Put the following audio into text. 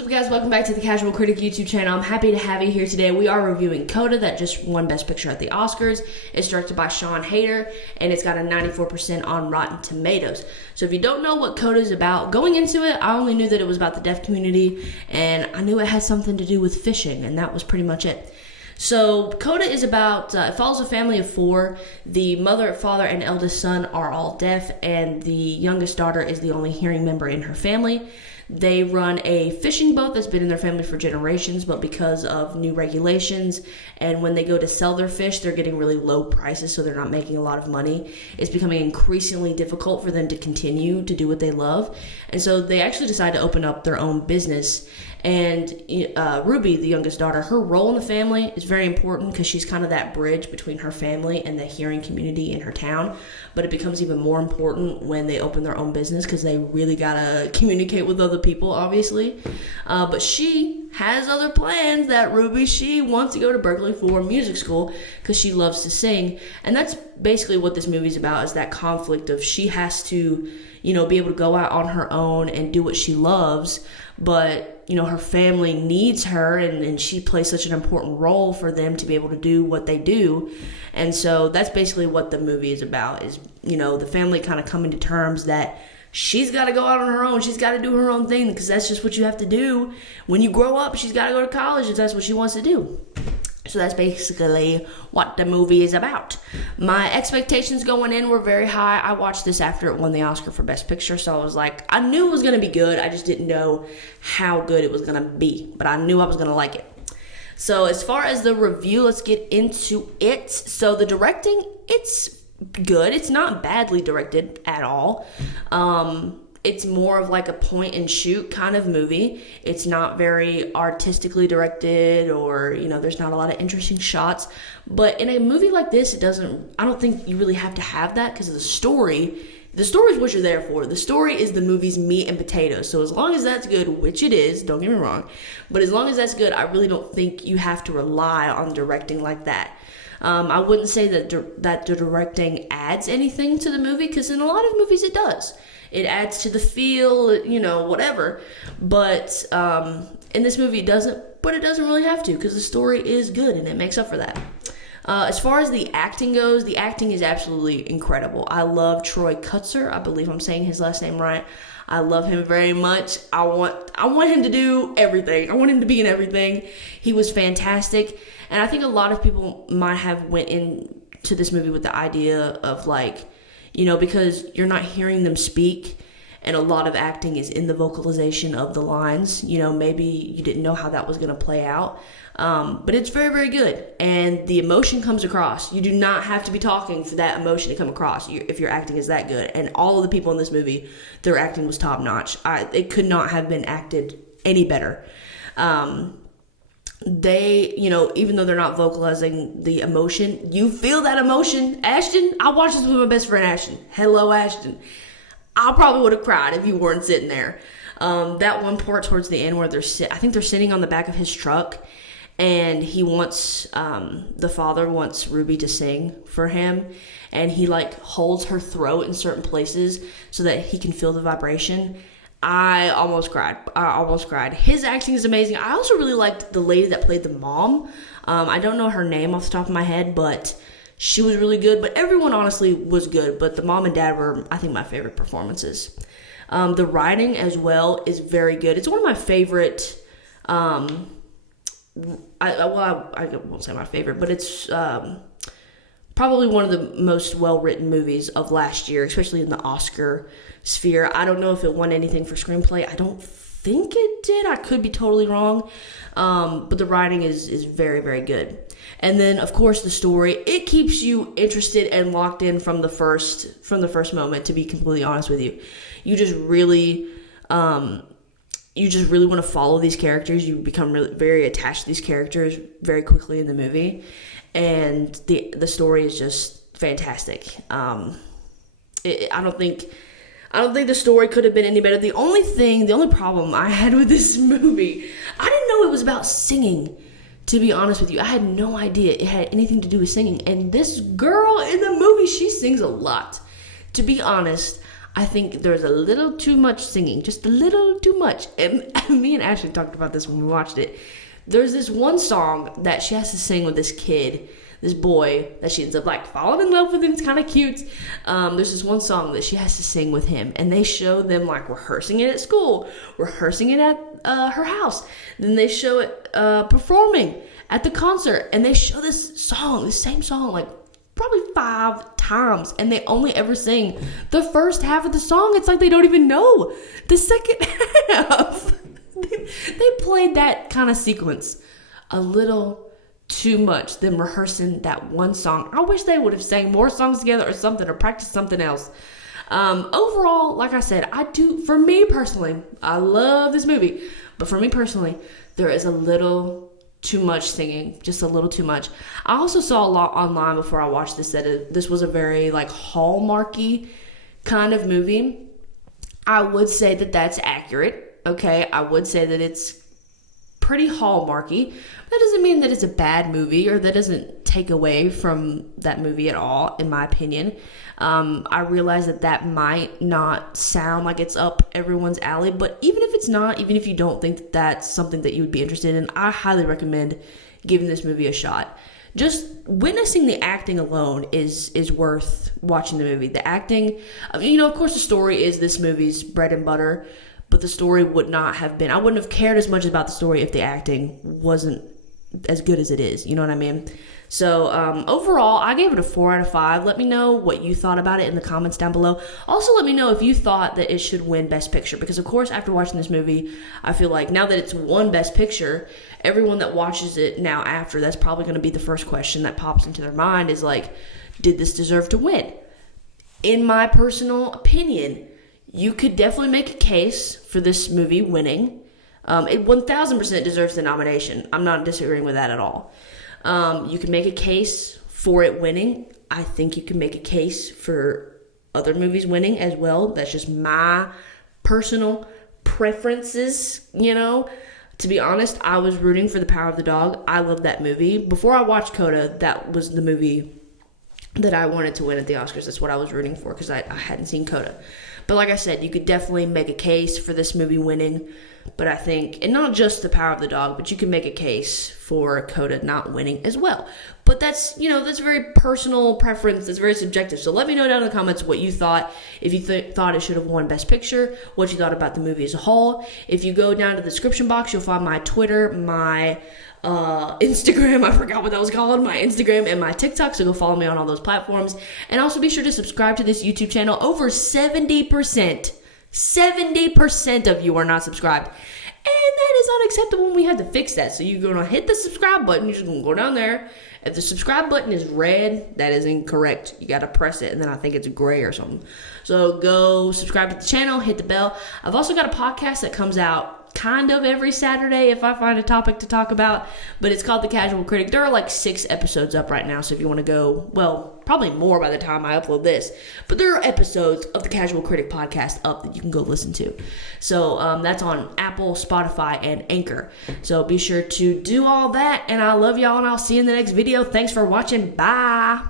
What's up, guys? Welcome back to the Casual Critic YouTube channel. I'm happy to have you here today. We are reviewing CODA, that just won Best Picture at the Oscars. It's directed by Sean Hayter, and it's got a 94% on Rotten Tomatoes. So if you don't know what CODA is about, going into it, I only knew that it was about the deaf community, and I knew it had something to do with fishing, and that was pretty much it. So CODA is about, it follows a family of four. The mother, father, and eldest son are all deaf, and the youngest daughter is the only hearing member in her family. They run a fishing boat that's been in their family for generations, but because of new regulations and when they go to sell their fish, they're getting really low prices, so they're not making a lot of money. It's becoming increasingly difficult for them to continue to do what they love. And so they actually decide to open up their own business. And Ruby, the youngest daughter, her role in the family is very important because she's kind of that bridge between her family and the hearing community in her town. But it becomes even more important when they open their own business because they really gotta communicate with other people, obviously. But she has other plans. That Ruby, she wants to go to Berkeley for music school because she loves to sing. And that's basically what this movie's about, is that conflict of she has to, be able to go out on her own and do what she loves, but her family needs her, and she plays such an important role for them to be able to do what they do. And so that's basically what the movie is about, is, the family kind of coming to terms that she's got to go out on her own. She's got to do her own thing because that's just what you have to do. When you grow up, she's got to go to college if that's what she wants to do. So that's basically what the movie is about. My expectations going in were very high. I watched this after it won the Oscar for Best Picture, so I was like, I knew it was going to be good. I just didn't know how good it was going to be, but I knew I was going to like it. So as far as the review, let's get into it. So the directing, it's good. It's not badly directed at all. It's more of like a point and shoot kind of movie. It's not very artistically directed, or, there's not a lot of interesting shots. But in a movie like this, I don't think you really have to have that because of the story. The story is what you're there for. The story is the movie's meat and potatoes. So as long as that's good, which it is, don't get me wrong, but as long as that's good, I really don't think you have to rely on directing like that. I wouldn't say that the directing adds anything to the movie, because in a lot of movies it does. It adds to the feel, whatever. But in this movie it doesn't, but it doesn't really have to, because the story is good and it makes up for that. As far as the acting goes, the acting is absolutely incredible. I love Troy Kutzer. I believe I'm saying his last name right. I love him very much. I want him to do everything. I want him to be in everything. He was fantastic. And I think a lot of people might have went into this movie with the idea of because you're not hearing them speak, and a lot of acting is in the vocalization of the lines. Maybe you didn't know how that was going to play out. But it's very, very good. And the emotion comes across. You do not have to be talking for that emotion to come across if your acting is that good. And all of the people in this movie, their acting was top notch. It could not have been acted any better. They, even though they're not vocalizing the emotion, you feel that emotion. Ashton, I watched this with my best friend Ashton. Hello, Ashton. I probably would have cried if you weren't sitting there. That one part towards the end where I think they're sitting on the back of his truck, and the father wants Ruby to sing for him, and he holds her throat in certain places so that he can feel the vibration. I almost cried. His acting is amazing. I also really liked the lady that played the mom. I don't know her name off the top of my head, but she was really good. But everyone honestly was good. But the mom and dad were, I think, my favorite performances. The writing as well is very good. It's one of my favorite. I won't say my favorite, but it's probably one of the most well-written movies of last year, especially in the Oscar sphere. I don't know if it won anything for screenplay. I don't think it did. I could be totally wrong. But the writing is very, very good. And then, of course, the story, it keeps you interested and locked in from the first moment, to be completely honest with you. You just really want to follow these characters. You become really very attached to these characters very quickly in the movie. And the story is just fantastic. I don't think the story could have been any better. The only problem I had with this movie, I didn't know it was about singing, to be honest with you. I had no idea it had anything to do with singing. And this girl in the movie, she sings a lot. To be honest, I think there's a little too much singing, just a little too much. And me and Ashley talked about this when we watched it. There's this one song that she has to sing with this kid, this boy, that she ends up like falling in love with him. It's kind of cute. There's this one song that she has to sing with him, and they show them like rehearsing it at school, rehearsing it at her house. Then they show it performing at the concert, and they show this same song, like probably 5 times, and they only ever sing the first half of the song. It's like they don't even know the second half. They played that kind of sequence a little too much, them rehearsing that one song. I wish they would have sang more songs together or something, or practiced something else. Overall, like I said, for me personally, I love this movie, but for me personally, there is a little too much singing, just a little too much. I also saw a lot online before I watched this that this was a very like Hallmarky kind of movie. I would say that that's accurate. Okay, I would say that it's pretty Hallmarky. That doesn't mean that it's a bad movie, or that doesn't take away from that movie at all, in my opinion. I realize that might not sound like it's up everyone's alley, but even if it's not, even if you don't think that that's something that you would be interested in, I highly recommend giving this movie a shot. Just witnessing the acting alone is worth watching the movie. The acting, of course the story is this movie's bread and butter, but the story would not have been, I wouldn't have cared as much about the story if the acting wasn't as good as it is. You know what I mean? So overall, I gave it a 4 out of 5. Let me know what you thought about it in the comments down below. Also, let me know if you thought that it should win Best Picture, because of course, after watching this movie, I feel like now that it's won Best Picture, everyone that watches it now after, that's probably going to be the first question that pops into their mind is like, did this deserve to win? In my personal opinion, you could definitely make a case for this movie winning. It 1000% deserves the nomination. I'm not disagreeing with that at all. You can make a case for it winning. I think you can make a case for other movies winning as well. That's just my personal preferences, To be honest, I was rooting for The Power of the Dog. I love that movie. Before I watched CODA, that was the movie that I wanted to win at the Oscars. That's what I was rooting for, because I hadn't seen CODA. But like I said, you could definitely make a case for this movie winning. But I think, and not just The Power of the Dog, but you can make a case for CODA not winning as well. But that's, that's very personal preference. That's very subjective. So let me know down in the comments what you thought. If you thought it should have won Best Picture, what you thought about the movie as a whole. If you go down to the description box, you'll find my Twitter, my Instagram, I forgot what that was called, my Instagram and my TikTok, so go follow me on all those platforms. And also be sure to subscribe to this YouTube channel. Over 70% of you are not subscribed, and that is unacceptable, and we have to fix that. So you're gonna hit the subscribe button, you're just gonna go down there. If the subscribe button is red, that is incorrect. You gotta press it, and then I think it's gray or something. So go subscribe to the channel, hit the bell. I've also got a podcast that comes out kind of every Saturday if I find a topic to talk about, but it's called The Casual Critic. There are like 6 episodes up right now, so if you want to go, well, probably more by the time I upload this, but there are episodes of The Casual Critic podcast up that you can go listen to. So that's on Apple, Spotify, and Anchor. So be sure to do all that, and I love y'all, and I'll see you in the next video. Thanks for watching. Bye.